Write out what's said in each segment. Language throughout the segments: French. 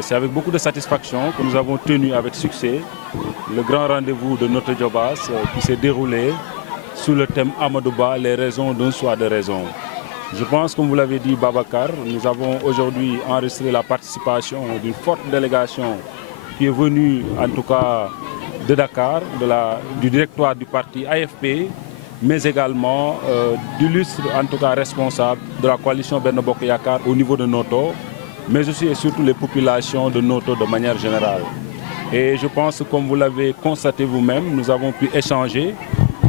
c'est avec beaucoup de satisfaction que nous avons tenu avec succès le grand rendez-vous de notre Djobas qui s'est déroulé sous le thème Amadouba, les raisons d'un choix de raison. Je pense, comme vous l'avez dit, Babacar, nous avons aujourd'hui enregistré la participation d'une forte délégation qui est venue, en tout cas, de Dakar, du directoire du parti AFP, mais également d'illustres, en tout cas, responsables de la coalition Benno Bokk Yakaar au niveau de Noto, mais aussi et surtout les populations de Noto de manière générale. Et je pense que, comme vous l'avez constaté vous-même, nous avons pu échanger,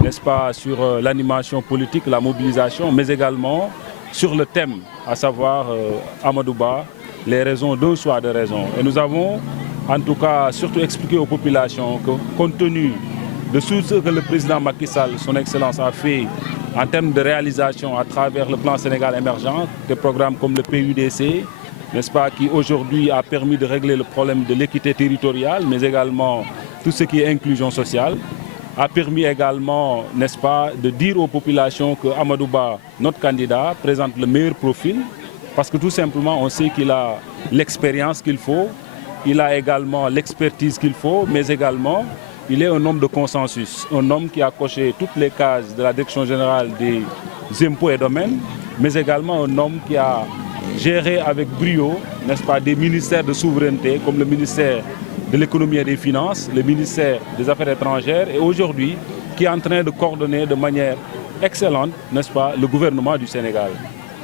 n'est-ce pas, sur l'animation politique, la mobilisation, mais également sur le thème, à savoir Amadouba, les raisons d'un choix de raison. Et nous avons, en tout cas, surtout expliqué aux populations que, compte tenu de tout ce que le président Macky Sall, son Excellence, a fait en termes de réalisation à travers le plan Sénégal émergent, des programmes comme le PUDC, n'est-ce pas, qui aujourd'hui a permis de régler le problème de l'équité territoriale, mais également tout ce qui est inclusion sociale, a permis également, n'est-ce pas, de dire aux populations que Amadouba, notre candidat, présente le meilleur profil, parce que tout simplement, on sait qu'il a l'expérience qu'il faut, il a également l'expertise qu'il faut, mais également, il est un homme de consensus, un homme qui a coché toutes les cases de la Direction générale des impôts et domaines, mais également un homme qui a géré avec brio, n'est-ce pas, des ministères de souveraineté, comme le ministère de l'économie et des finances, le ministère des Affaires étrangères, et aujourd'hui, qui est en train de coordonner de manière excellente, n'est-ce pas, le gouvernement du Sénégal.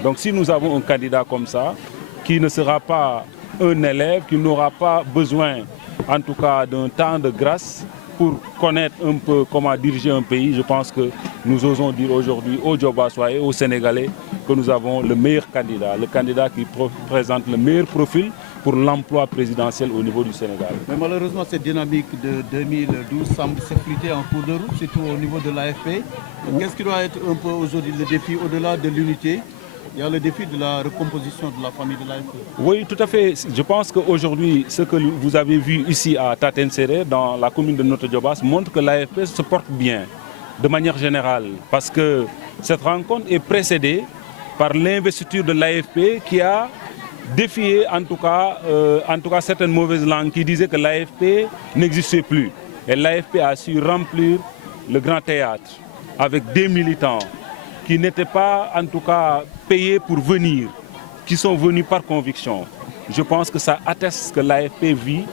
Donc si nous avons un candidat comme ça, qui ne sera pas un élève, qui n'aura pas besoin, en tout cas, d'un temps de grâce pour connaître un peu comment diriger un pays, je pense que nous osons dire aujourd'hui aux Diobasois et aux Sénégalais que nous avons le meilleur candidat, le candidat qui présente le meilleur profil pour l'emploi présidentiel au niveau du Sénégal. Mais malheureusement, cette dynamique de 2012 semble s'effriter en cours de route, surtout au niveau de l'AFP. Qu'est-ce qui doit être un peu aujourd'hui le défi au-delà de l'unité? Il y a le défi de la recomposition de la famille de l'AFP. Oui, tout à fait. Je pense qu'aujourd'hui, ce que vous avez vu ici à Taten Serré, dans la commune de Notto Diobass, montre que l'AFP se porte bien, de manière générale. Parce que cette rencontre est précédée par l'investiture de l'AFP qui a défié en tout cas certaines mauvaises langues qui disaient que l'AFP n'existait plus. Et l'AFP a su remplir le grand théâtre avec des militants qui n'étaient pas en tout cas payés pour venir, qui sont venus par conviction. Je pense que ça atteste que l'AFP vit,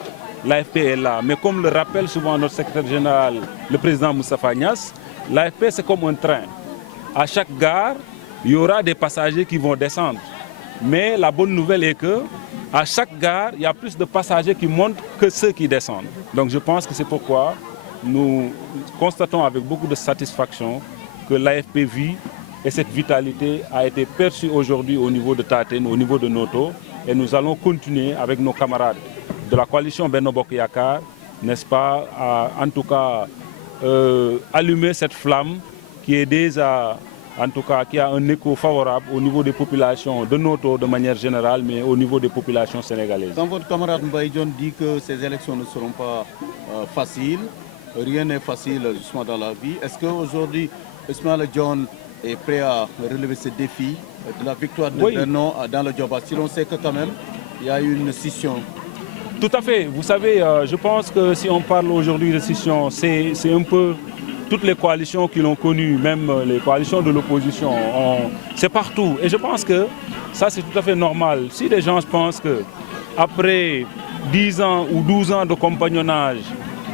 l'AFP est là. Mais comme le rappelle souvent notre secrétaire général, le président Moustapha Niasse, l'AFP c'est comme un train. À chaque gare, il y aura des passagers qui vont descendre. Mais la bonne nouvelle est que à chaque gare, il y a plus de passagers qui montent que ceux qui descendent. Donc je pense que c'est pourquoi nous constatons avec beaucoup de satisfaction que l'AFP vit et cette vitalité a été perçue aujourd'hui au niveau de Taten, au niveau de Noto. Et nous allons continuer avec nos camarades de la coalition Benno Bokk Yakaar, n'est-ce pas, en tout cas allumer cette flamme qui est déjà, en tout cas, qui a un écho favorable au niveau des populations de Noto de manière générale, mais au niveau des populations sénégalaises. Quand votre camarade Mbaye Dione dit que ces élections ne seront pas faciles, rien n'est facile justement dans la vie, est-ce qu'aujourd'hui, Ismaïla Dione est prêt à relever ce défi de la victoire de Benno dans le Diobass? Si l'on sait que quand même, il y a eu une scission. Tout à fait. Vous savez, je pense que si on parle aujourd'hui de scission, c'est un peu toutes les coalitions qui l'ont connu, même les coalitions de l'opposition, c'est partout. Et je pense que ça, c'est tout à fait normal. Si les gens pensent qu'après 10 ans ou 12 ans de compagnonnage,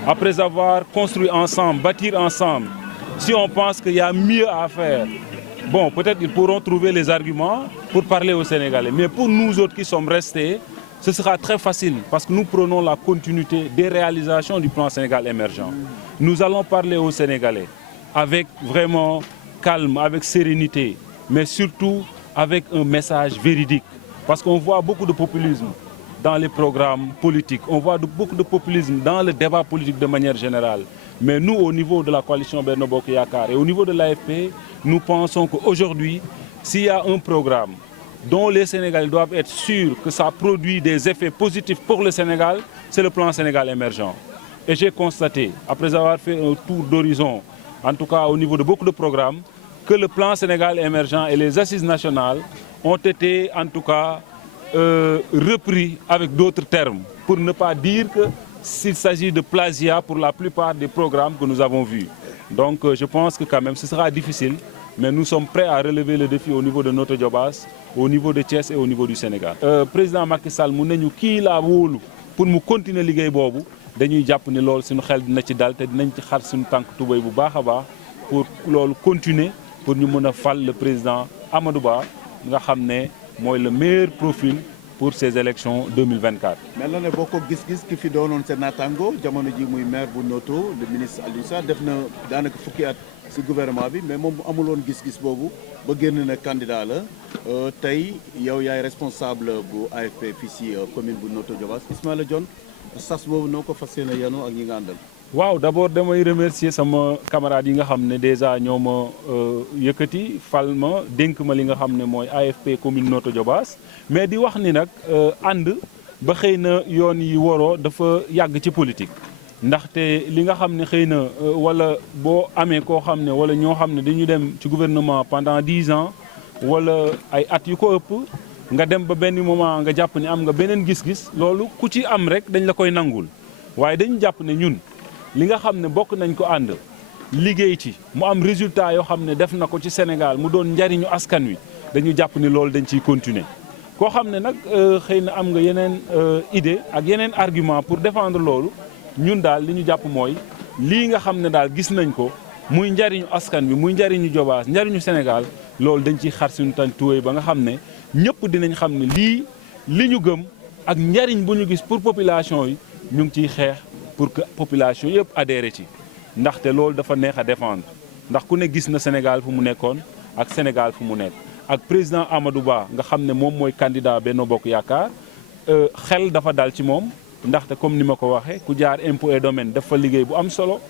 après avoir construit ensemble, bâtir ensemble, si on pense qu'il y a mieux à faire, bon, peut-être ils pourront trouver les arguments pour parler aux Sénégalais. Mais pour nous autres qui sommes restés, ce sera très facile parce que nous prenons la continuité des réalisations du plan Sénégal émergent. Nous allons parler aux Sénégalais avec vraiment calme, avec sérénité, mais surtout avec un message véridique. Parce qu'on voit beaucoup de populisme dans les programmes politiques, on voit beaucoup de populisme dans le débat politique de manière générale. Mais nous, au niveau de la coalition Benno Bokk Yakaar et au niveau de l'AFP, nous pensons qu'aujourd'hui, s'il y a un programme dont les Sénégalais doivent être sûrs que ça produit des effets positifs pour le Sénégal, c'est le plan Sénégal émergent. Et j'ai constaté, après avoir fait un tour d'horizon, en tout cas au niveau de beaucoup de programmes, que le plan Sénégal émergent et les assises nationales ont été en tout cas repris avec d'autres termes, pour ne pas dire qu'il s'agit de plagiat pour la plupart des programmes que nous avons vus. Donc je pense que quand même ce sera difficile, mais nous sommes prêts à relever le défi au niveau de Notto Diobass, au niveau de Thiès et au niveau du Sénégal. Président Macky Sall mu nañu kii laa wóolu pour mu continuer liggéey boobu dañuy jàpp ni loolu suñu xel dina ci dal te dinañ ci xar suñu tànk tubéy bu baax a baax pour loolu continuer pour ñu mën a fal le président Amadou Ba nga xam ne mooy le meilleur profil pour ces élections 2024. mel na ne boo ko gis-gis ki fi doonoon seen naataango jamono ji muy maire bu Notto le ministre Aliou Sarr def na daanaka fukki at ci gouvernement bi mais moom amuloon gis-gis boobu ba génn na candidat la tey yow yaay responsable bu AFP fii ci commune bu Notto Diobass Ismaïla Dione sas boobu noo ko fas yéene yanu ak ñi nga àndal. waaw d'abord damay remercier sama camarades yi nga xam ne déjà ñoo ma yëkkati fal ma dénk ma li nga xam ne mooy AFP commune Notto Diobass mais di wax ni nag ànd ba xëy na yoon yi waroo dafa yàgg ci politique ndaxte li nga xam ne xëy na wala boo amee koo xam ne wala ñoo xam ne dañu dem ci gouvernement pendant 10 ans wala ay at yu ko ëpp nga dem ba benn moment nga jàpp ne am nga beneen gis-gis loolu ku ci am rek dañ la koy nangul waaye dañu jàpp ne ñun li nga xam ne bokk nañ ko ànd liggéey ci mu am résultat yoo xam ne def na ko ci Sénégal mu doon njariñu askan wi dañu jàpp ni loolu dañ ciy continuer koo xam ne nag xëy na am nga yeneen idée ak yeneen argument pour défendre loolu ñun daal li ñu jàpp mooy lii nga xam ne daal gis nañ ko muy njariñu askan wi muy njariñu Diobass njariñu Sénégal loolu dañ ciy xar suñu tan tuwéy ba nga xam ne ñëpp dinañ xam ne li ñu gëm ak njariñ bu ñu gis pour population yi ñu ngi ciy xeex pour que population yëpp adhéré ci ndaxte loolu dafa neex a défendre ndax ku ne gis na Sénégal fu mu nekkoon ak Sénégal fu mu nekk ak président Amadou Ba nga xam ne moom mooy candidat Benno Bokk Yaakaar xel dafa dal ci moom ndaxte comme ni ma ko waxee ku jaar impôt et domaine def fa liggéey bu am solo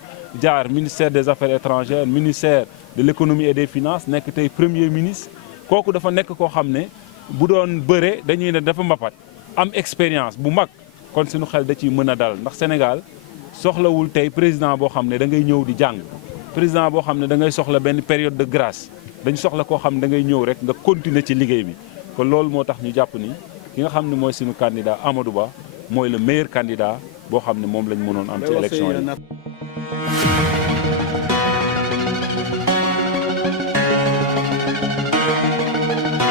jaar ministère des affaires étrangères ministère de l'économie et des finances nekk tey premier ministre kooku dafa nekk koo xam ne bu doon bëre dañuy ne dafa mbapat am expérience bu mag kon suñu xel da ciy mën a dal ndax Sénégal soxlawul tey président boo xam ne da ngay ñëw di jàng président boo xam ne da ngay soxla benn période de grâce dañu soxla koo xam ne da ngay ñëw rek nga continuer ci liggéey bi kon loolu moo tax ñu jàpp ni ki nga xam ne mooy suñu candidat Amadou Ba mooy le meilleur candidat boo xam ne moom lañ mënoon am ci élection yi